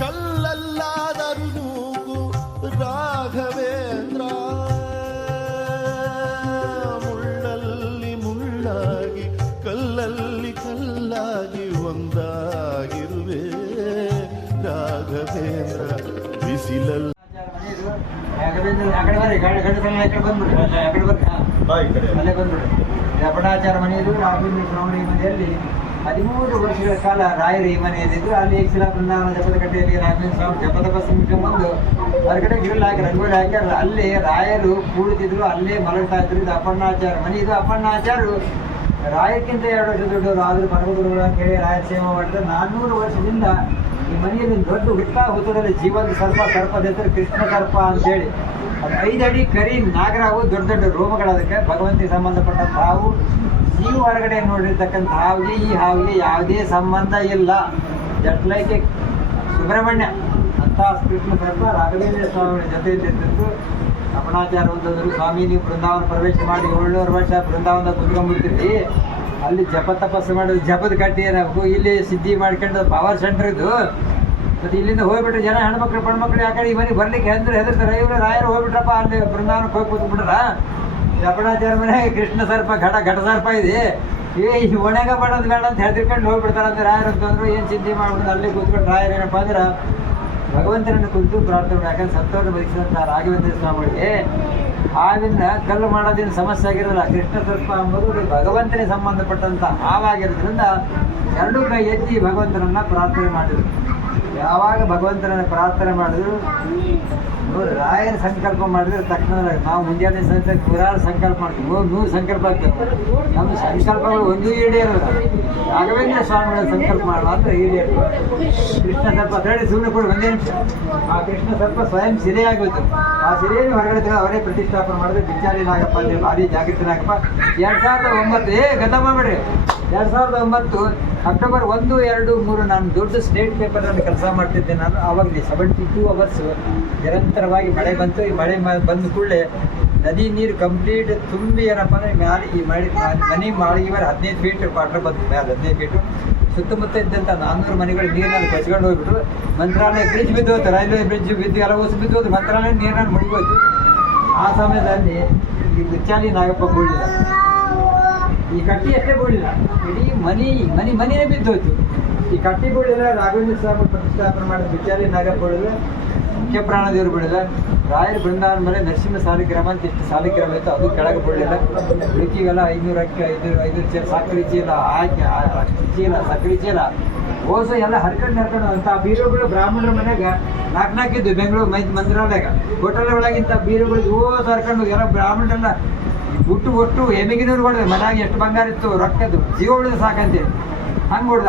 ಕಲ್ಲಲ್ಲಾದರುಗೂ ರಾಘವೇಂದ್ರ ಮುಳ್ಳಲ್ಲಿ ಮುಳ್ಳಾಗಿ ಕಲ್ಲಲ್ಲಿ ಕಲ್ಲಾಗಿ ಒಂದಾಗಿರುವೆ ರಾಘವೇಂದ್ರ ಬಿಸಿಲಲ್ಲಿ ಬಂದ್ಬಿಡ್ರಿ ಮನೆ ಬಂದ್ಬಿಡ್ರಿ ಜಪಣಾಚಾರ ಮನೆಯದು ರಾಘವೇಂದ್ರ ಚುನಾವಣೆ ಮನೆಯಲ್ಲಿ ಹದಿಮೂರು ವರ್ಷಗಳ ಕಾಲ ರಾಯರು ಈ ಮನೆಯಲ್ಲಿದ್ದು ಅಲ್ಲಿ ಶಿಲಾ ಬೃಂದಾವನ ಜಪದ ಕಟ್ಟೆಯಲ್ಲಿ ರಾಘವೇಂದ್ರ ಸ್ವಾಮಿ ಜಪದ ಬಂದು ಹೊರಗಡೆ ಗಿಡ ಹಾಕಿ ರಂಗೋಲಿ ಹಾಕಿ ಅಲ್ಲೇ ರಾಯರು ಕೂಡುತ್ತಿದ್ರು, ಅಲ್ಲೇ ಮಲಗ್ತಾ ಇದ್ರು. ಇದು ಅಪ್ಪಣ್ಣಾಚಾರ ಮನೆ. ಇದು ಅಪ್ಪಣ್ಣಾಚಾರು ರಾಯಕ್ಕಿಂತ ಎರಡು ವರ್ಷ ದೊಡ್ಡವರು. ಆದರೂ ಪರ್ವತಗುರುಗಳ ಕೇಳಿ ರಾಯರ ಸೇವೆ ಮಾಡಿದ್ರೆ ನಾನ್ನೂರು ವರ್ಷದಿಂದ ಈ ಮನೆಯಲ್ಲಿ ದೊಡ್ಡ ಹುಟ್ಟ ಹುತ್ತದಲ್ಲಿ ಜೀವಂತ ಸರ್ಪ ಸರ್ಪದ ಹೆಸರು ಕೃಷ್ಣ ಸರ್ಪ ಅಂತೇಳಿ. ಅದು ಐದು ಅಡಿ ಕರಿ ನಾಗರಾವು ದೊಡ್ಡ ದೊಡ್ಡ ರೋಮಗಳು ಅದಕ್ಕೆ ಭಗವಂತಿಗೆ ಸಂಬಂಧಪಟ್ಟ ಹಾವು ನೀವು ಹೊರಗಡೆ ನೋಡಿರ್ತಕ್ಕಂಥ ಹಾವಿಗೆ ಈ ಹಾವಿಗೆ ಯಾವುದೇ ಸಂಬಂಧ ಇಲ್ಲ. ಜಟ್ ಲೈಕ್ ಸುಬ್ರಹ್ಮಣ್ಯ ಅಂತ ಕೃಷ್ಣ ಸ್ವಲ್ಪ ರಾಘವೇಂದ್ರ ಸ್ವಾಮಿ ಜೊತೆಯಲ್ಲಿರ್ತಿತ್ತು ರಮಣಾಚಾರ ಅಂತಂದ್ರು ಸ್ವಾಮಿ, ನೀವು ಬೃಂದಾವನ ಪ್ರವೇಶ ಮಾಡಿ ಏಳ್ನೂರು ವರ್ಷ ಬೃಂದಾವನದ ಕುತ್ಕೊಂಡ್ಬಿಡ್ತೀರಿ ಅಲ್ಲಿ ಜಪ ತಪಸ್ಸು ಮಾಡೋದು ಜಪದ ಕಟ್ಟಿ ಏನಾಗಬೇಕು? ಇಲ್ಲಿ ಸಿದ್ಧಿ ಮಾಡ್ಕೊಂಡು ಪವರ್ ಸೆಂಟರ್ ಇದು. ಮತ್ತೆ ಇಲ್ಲಿಂದ ಹೋಗ್ಬಿಟ್ರೆ ಜನ ಹೆಣ್ಮಕ್ಳು, ಪಣ್ಮಕ್ಳು ಯಾಕಡೆ ಈ ಮನೆಗೆ ಬರ್ಲಿಕ್ಕೆ ಹೆಂದ್ರೆ ಹೆದರ್ತಾರೆ. ಇವರು ರಾಯರು ಹೋಗ್ಬಿಟ್ರಪ್ಪ, ಅಲ್ಲಿ ಬೃಂದಾವನಕ್ಕೆ ಹೋಗಿ ಕೂತ್ಬಿಟ್ರ ಜಪಣಾಚಾರ್ಯ ಮನೆ ಕೃಷ್ಣ ಸರ್ಪ, ಘಟ ಘಟ ಸರ್ಪ ಇದೆ. ಏ, ಈ ಒಣಗ ಮಾಡೋದು ಬೇಡ ಅಂತ ಹೆದರ್ಕೊಂಡು ಹೋಗ್ಬಿಡ್ತಾರೆ ಅಂದ್ರೆ ರಾಯರು ಅಂತಂದ್ರು ಏನು ಚಿಂತೆ ಮಾಡ್ಬೋದು ಅಲ್ಲಿ ಕೂತ್ಕೊಂಡು ರಾಯರು ಏನಪ್ಪ ಅಂದ್ರೆ ಭಗವಂತನನ್ನು ಕುರಿತು ಪ್ರಾರ್ಥನೆ ಯಾಕಂದ್ರೆ ಸತ್ತವರು ಬಯಸಿದಂಥ ರಾಘವೇಂದ್ರ ಸ್ವಾಮಿಗಳಿಗೆ ಹಾವಿನ ಕಲ್ಲು ಮಾಡೋದೇನು ಸಮಸ್ಯೆ ಆಗಿರೋಲ್ಲ. ಕೃಷ್ಣ ಸರ್ಪ ಅಂಬುದು ಭಗವಂತನಿಗೆ ಸಂಬಂಧಪಟ್ಟಂಥ ಹಾವಾಗಿರೋದ್ರಿಂದ ಎರಡೂ ಕೈ ಎತ್ತಿ ಭಗವಂತನನ್ನ ಪ್ರಾರ್ಥನೆ ಮಾಡಿದರು. ಯಾವಾಗ ಭಗವಂತನನ್ನ ಪ್ರಾರ್ಥನೆ ಮಾಡಿದ್ರು? ರಾಯರ ಸಂಕಲ್ಪ ಮಾಡಿದ್ರೆ ತಕ್ಷಣ ನಾವು ಮುಂಜಾನೆ ಸಂತ ನೂರಾರು ಸಂಕಲ್ಪ ಮಾಡ್ತೀವಿ. ನೂರು ಸಂಕಲ್ಪ ಆಗ್ತದೆ. ನಮ್ಮ ಸಂಕಲ್ಪಗಳು ಒಂದೂ ಈಡೇರಲ್ಲ. ರಾಘವೇಂದ್ರ ಸ್ವಾಮಿಗಳ ಸಂಕಲ್ಪ ಮಾಡುವ ಅಂದ್ರೆ ಈಡೇರು. ಕೃಷ್ಣ ಸರ್ಪ ತಡೆ ಸುಮ್ಮನೆ ಕೂಡ, ಒಂದೇ ನಿಮಿಷ. ಆ ಕೃಷ್ಣ ಸರ್ಪ ಸ್ವಯಂ ಸಿರೆಯಾಗೋದು ಆ ಸಿರೆಯನ್ನು ಹೊರಗಡೆ ತೆಗೆದು ಅವರೇ ಪ್ರತಿಷ್ಠಾಪನೆ ಮಾಡಿದ್ರೆ. ಬಿಚಾರಿ ನಾಗಪ್ಪ ಅಂತ ಭಾರಿ ಜಾಗೃತಿ ನಾಗಪ್ಪ. ಎರಡು ಸಾವಿರದ ಒಂಬತ್ತು, ಏ ಗತ ಮಾಡ್ಬೇಡ್ರಿ ಎರಡು ಸಾವಿರದ ಒಂಬತ್ತು, ಅಕ್ಟೋಬರ್ ಒಂದು, ಎರಡು, ಮೂರು ನಾನು ದೊಡ್ಡ ಸ್ಟೇಟ್ ಪೇಪರ್ನಲ್ಲಿ ಕೆಲಸ ಮಾಡ್ತಿದ್ದೆ ನಾನು ಆವಾಗ ಸೆವೆಂಟಿ ಟೂ ಅವರ್ಸ್ ನಿರಂತರವಾಗಿ ಮಳೆ ಬಂತು. ಈ ಮಳೆ ಬಂದ ಕೂಡಲೇ ನದಿ ನೀರು ಕಂಪ್ಲೀಟ್ ತುಂಬಿ ಏನಪ್ಪ ಅಂದರೆ ಮ್ಯಾಲೆ ಈ ಮಳೆ ಮನೆ ಮಾಡಿ ಇವರ ಹದಿನೈದು ಫೀಟ್ ವಾಟರ್ ಬಂತು. ಮ್ಯಾಲೆ ಹದಿನೈದು ಫೀಟು ಸುತ್ತಮುತ್ತ ಇದ್ದಂಥ ನಾನ್ನೂರು ಮನೆಗಳು ನೀರಿನಲ್ಲಿ ಕಚ್ಕೊಂಡು ಹೋಗ್ಬಿಟ್ರು. ಮಂತ್ರಾಲಯ ಬ್ರಿಡ್ಜ್ ಬಿದ್ದು ಹೋಯ್ತು ರೈಲ್ವೆ ಬ್ರಿಡ್ಜ್ ಬಿದ್ದು ಎಲ್ಲ ಹೊಸ ಬಿದ್ದು ಹೋದ್ರು ಮಂತ್ರಾಲಯ ನೀರನ್ನು ಮುಳುಗೋಯ್ತು. ಆ ಸಮಯದಲ್ಲಿ ಈ ಗುಚ್ಚಾಲಿ ನಾಗಪ್ಪ ಬೀಳಿಲ್ಲ. ಈ ಕಟ್ಟಿ ಅಷ್ಟೇ ಬೀಳಿಲ್ಲ. ಇಡೀ ಮನಿ ಮನಿ, ಮನೆಯೇ ಬಿದ್ದೋಯ್ತು. ಈ ಕಟ್ಟಿ ಬೀಳಿಲ್ಲ ರಾಘವೇಂದ್ರ ಸ್ವಾಮಿ ಪ್ರತಿಷ್ಠಾಪನೆ ಮಾಡಿದ ಬಿಚಾರಿ ನಾಗಪ್ಪ ಬೀಳಿಲ್ಲ ಮುಖ್ಯ ಪ್ರಾಣದೇವರು ಬೀಳಿಲ್ಲ ರಾಯರ ಬೃಂದಾವನ ಮೇಲೆ ನರಸಿಂಹ ಸಾಲಿಗ್ರಾಮ ಅಂತ ಎಷ್ಟು ಸಾಲಿಗ್ರಾಮ ಇತ್ತು ಅದು ಕೆಳಗೆ ಬೀಳಿಲ್ಲ ಉಳಿಕಿವೆಲ್ಲ ಐನೂರು ಅಕ್ಕಿ, ಐನೂರು ಐನೂರು ಚೀಲ ಸಕ್ಕರೆ ಚೀಲ ಆಯ್ಕೆ ಚೀಲ ಸಕ್ಕರೆ ಚೀಲ. ಓಸ ಎಲ್ಲ ಹರ್ಕೊಂಡು ಹರ್ಕೊಂಡು ಅಂತ ಬೀರುಗಳು ಬ್ರಾಹ್ಮಣರ ಮನೆಗೆ ನಾಲ್ಕು ನಾಲ್ಕಿದ್ದು ಬೆಂಗಳೂರು ಮೈ ಮಂದಿರಾದಾಗ ಹೋಟೆಲ್ ಒಳಗಿಂತ ಬೀರುಗಳು ಓಸು ಹರ್ಕೊಂಡು ಎಲ್ಲ ಬ್ರಾಹ್ಮಣರೆಲ್ಲ ಹುಟ್ಟು ಒಟ್ಟು ಎಮಿಗಿನೂರು ಹೊಡೆದು ಮನೆಯಾಗ ಎಷ್ಟು ಬಂಗಾರ ಇತ್ತು, ರೊಕ್ಕದ್ದು. ಜೀವ ಉಳಿದು ಸಾಕಂತೇಳಿ ಹಂಗೆ ಹೊಡೆದು